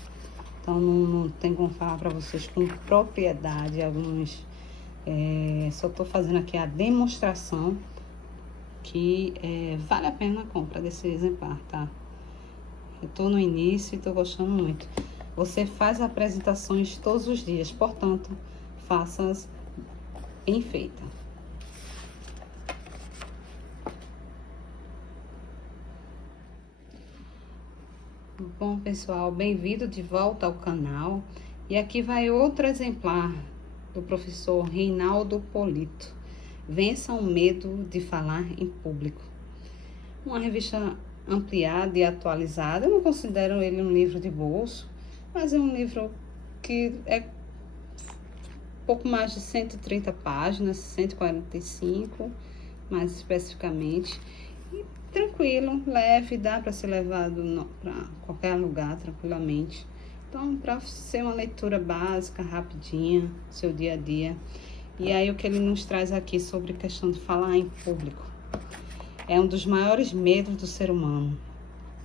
então não tenho como falar para vocês com propriedade alguns. Só estou fazendo aqui a demonstração que vale a pena a compra desse exemplar, tá? Eu estou no início e estou gostando muito. Você faz apresentações todos os dias, portanto, faça-as bem feitas. Bom, pessoal, bem-vindo de volta ao canal. E aqui vai outro exemplar do professor Reinaldo Polito. Vença o medo de falar em público. Uma revista ampliada e atualizada. Eu não considero ele um livro de bolso, mas é um livro que é pouco mais de 130 páginas, 145, mais especificamente. E tranquilo, leve, dá para ser levado para qualquer lugar tranquilamente. Então, para ser uma leitura básica, rapidinha, seu dia a dia. E aí, o que ele nos traz aqui sobre a questão de falar em público. É um dos maiores medos do ser humano.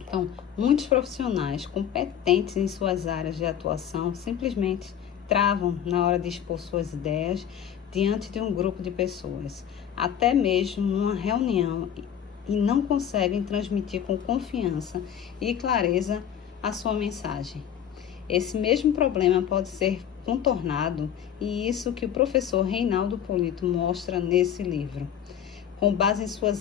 Então, muitos profissionais competentes em suas áreas de atuação simplesmente travam na hora de expor suas ideias diante de um grupo de pessoas, até mesmo numa reunião, e não conseguem transmitir com confiança e clareza a sua mensagem. Esse mesmo problema pode ser contornado, e isso que o professor Reinaldo Polito mostra nesse livro. Com base em sua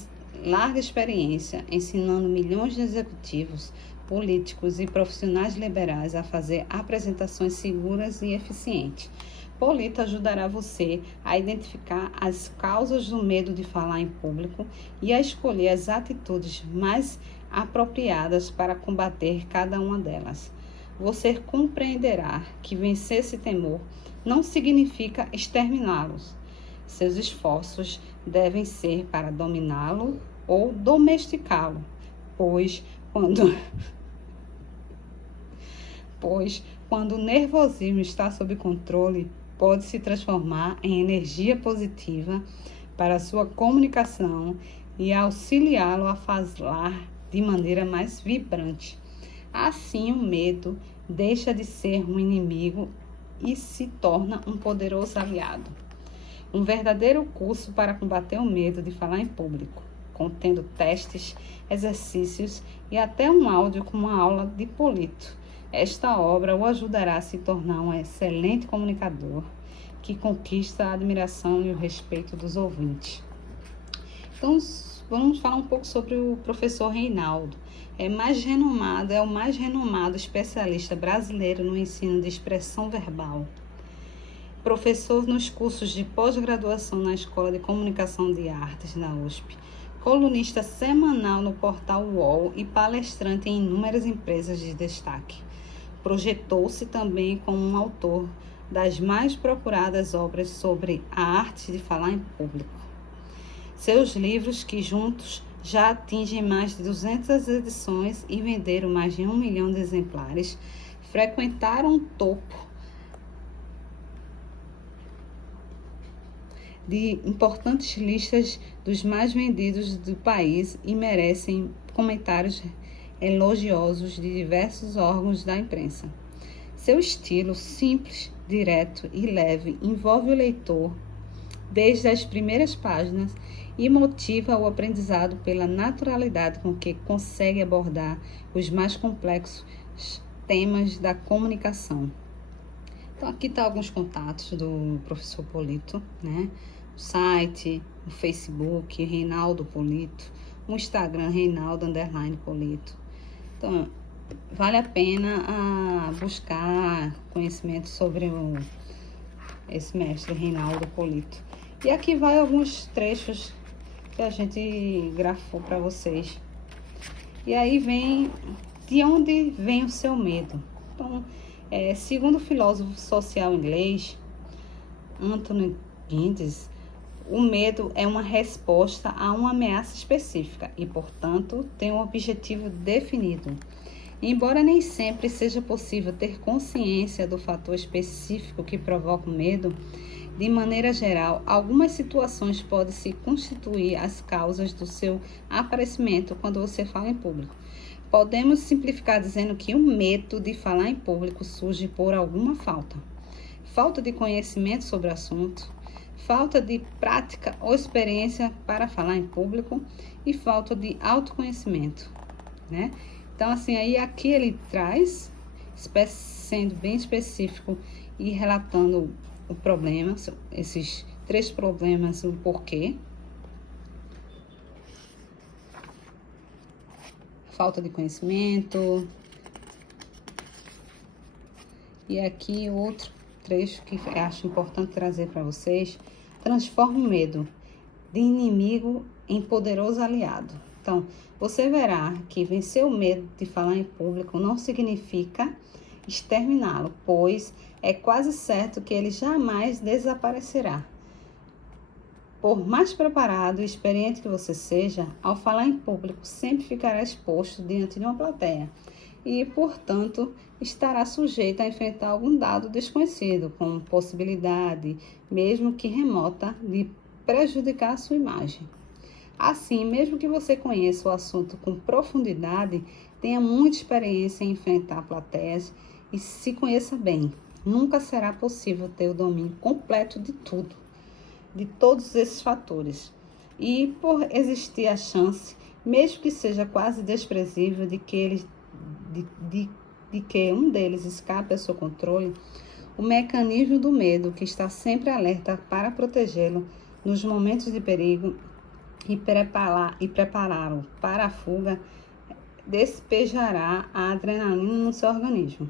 larga experiência, ensinando milhões de executivos, políticos e profissionais liberais a fazer apresentações seguras e eficientes, Polito ajudará você a identificar as causas do medo de falar em público e a escolher as atitudes mais apropriadas para combater cada uma delas. Você compreenderá que vencer esse temor não significa exterminá-los. Seus esforços devem ser para dominá-lo ou domesticá-lo, pois quando o nervosismo está sob controle, pode se transformar em energia positiva para a sua comunicação e auxiliá-lo a falar de maneira mais vibrante. Assim, o medo deixa de ser um inimigo e se torna um poderoso aliado. Um verdadeiro curso para combater o medo de falar em público, contendo testes, exercícios e até um áudio com uma aula de Polito. Esta obra o ajudará a se tornar um excelente comunicador que conquista a admiração e o respeito dos ouvintes. Então, vamos falar um pouco sobre o professor Reinaldo. É o mais renomado especialista brasileiro no ensino de expressão verbal. Professor nos cursos de pós-graduação na Escola de Comunicação de Artes da USP. Colunista semanal no portal UOL e palestrante em inúmeras empresas de destaque. Projetou-se também como um autor das mais procuradas obras sobre a arte de falar em público. Seus livros, que juntos já atingem mais de 200 edições e venderam mais de 1 milhão de exemplares, frequentaram o topo de importantes listas dos mais vendidos do país e merecem comentários elogiosos de diversos órgãos da imprensa. Seu estilo simples, direto e leve envolve o leitor desde as primeiras páginas e motiva o aprendizado pela naturalidade com que consegue abordar os mais complexos temas da comunicação. Então, aqui estão alguns contatos do professor Polito, né? O site, o Facebook, Reinaldo Polito, o Instagram, Reinaldo_Polito. Então, vale a pena buscar conhecimento sobre esse mestre Reinaldo Polito. E aqui vai alguns trechos que a gente grafou para vocês. E aí vem de onde vem o seu medo. Então, segundo o filósofo social inglês Anthony Giddens, o medo é uma resposta a uma ameaça específica e, portanto, tem um objetivo definido. Embora nem sempre seja possível ter consciência do fator específico que provoca o medo, de maneira geral, algumas situações podem se constituir as causas do seu aparecimento quando você fala em público. Podemos simplificar dizendo que o medo de falar em público surge por alguma falta de conhecimento sobre o assunto, falta de prática ou experiência para falar em público e falta de autoconhecimento, né? Então, assim, aí aqui ele traz, sendo bem específico e relatando o problema, esses 3 problemas, o porquê. Falta de conhecimento. E aqui outro trecho que eu acho importante trazer para vocês. Transforma o medo de inimigo em poderoso aliado. Então, você verá que vencer o medo de falar em público não significa exterminá-lo, pois é quase certo que ele jamais desaparecerá. Por mais preparado e experiente que você seja, ao falar em público sempre ficará exposto diante de uma plateia e, portanto, estará sujeito a enfrentar algum dado desconhecido, com possibilidade, mesmo que remota, de prejudicar a sua imagem. Assim, mesmo que você conheça o assunto com profundidade, tenha muita experiência em enfrentar plateias e se conheça bem, nunca será possível ter o domínio completo de tudo, de todos esses fatores. E por existir a chance, mesmo que seja quase desprezível, de de que um deles escape ao seu controle, o mecanismo do medo, que está sempre alerta para protegê-lo nos momentos de perigo e prepará-lo para a fuga, despejará a adrenalina no seu organismo.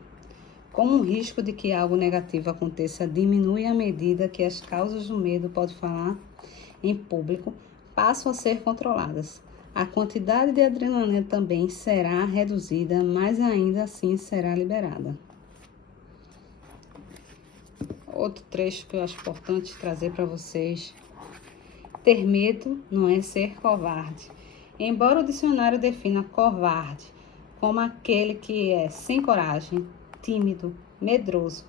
Como o risco de que algo negativo aconteça diminui à medida que as causas do medo, pode falar em público, passam a ser controladas. A quantidade de adrenalina também será reduzida, mas ainda assim será liberada. Outro trecho que eu acho importante trazer para vocês. Ter medo não é ser covarde. Embora o dicionário defina covarde como aquele que é sem coragem, tímido, medroso,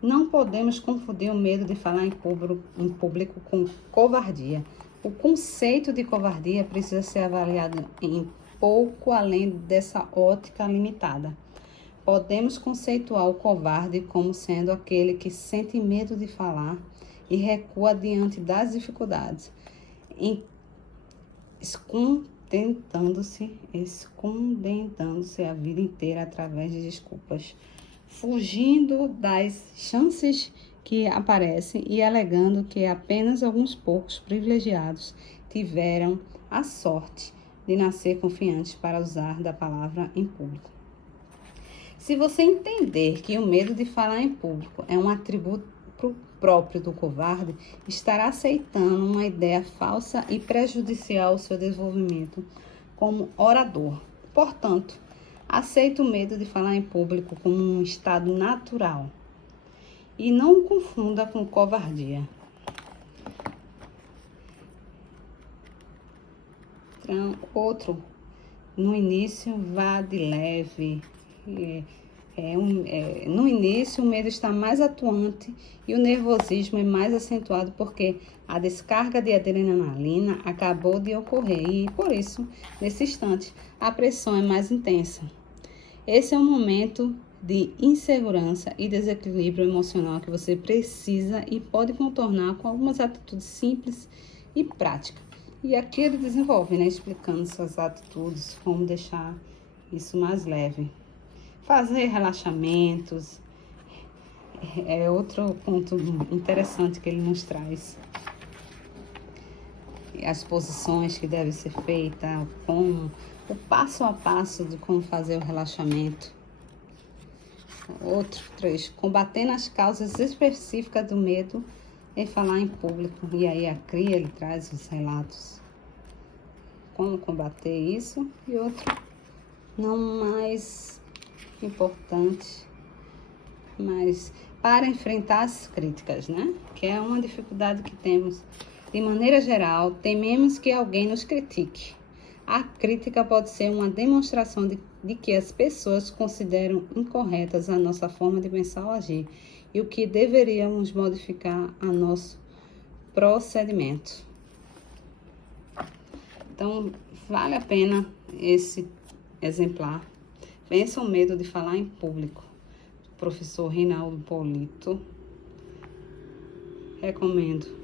não podemos confundir o medo de falar em público com covardia. O conceito de covardia precisa ser avaliado em pouco além dessa ótica limitada. Podemos conceituar o covarde como sendo aquele que sente medo de falar e recua diante das dificuldades, escondendo-se a vida inteira através de desculpas, fugindo das chances que aparecem e alegando que apenas alguns poucos privilegiados tiveram a sorte de nascer confiantes para usar da palavra em público. Se você entender que o medo de falar em público é um atributo próprio do covarde, estará aceitando uma ideia falsa e prejudicial ao seu desenvolvimento como orador. Portanto, aceite o medo de falar em público como um estado natural e não o confunda com covardia. Então, no início, vá de leve. No início, o medo está mais atuante e o nervosismo é mais acentuado porque a descarga de adrenalina acabou de ocorrer e, por isso, nesse instante, a pressão é mais intensa. Esse é um momento de insegurança e desequilíbrio emocional que você precisa e pode contornar com algumas atitudes simples e práticas. E aqui ele desenvolve, explicando suas atitudes, como deixar isso mais leve. Fazer relaxamentos é outro ponto interessante que ele nos traz. As posições que devem ser feitas, com o passo a passo de como fazer o relaxamento. Outro trecho, combatendo as causas específicas do medo em falar em público. E aí a CRIA, ele traz os relatos. Como combater isso. E outro, não mais importante, mas para enfrentar as críticas, que é uma dificuldade que temos. De maneira geral, tememos que alguém nos critique. A crítica pode ser uma demonstração de que as pessoas consideram incorretas a nossa forma de pensar ou agir e o que deveríamos modificar a nosso procedimento. Então, vale a pena esse exemplar. Vença o medo de falar em público. Professor Reinaldo Polito. Recomendo.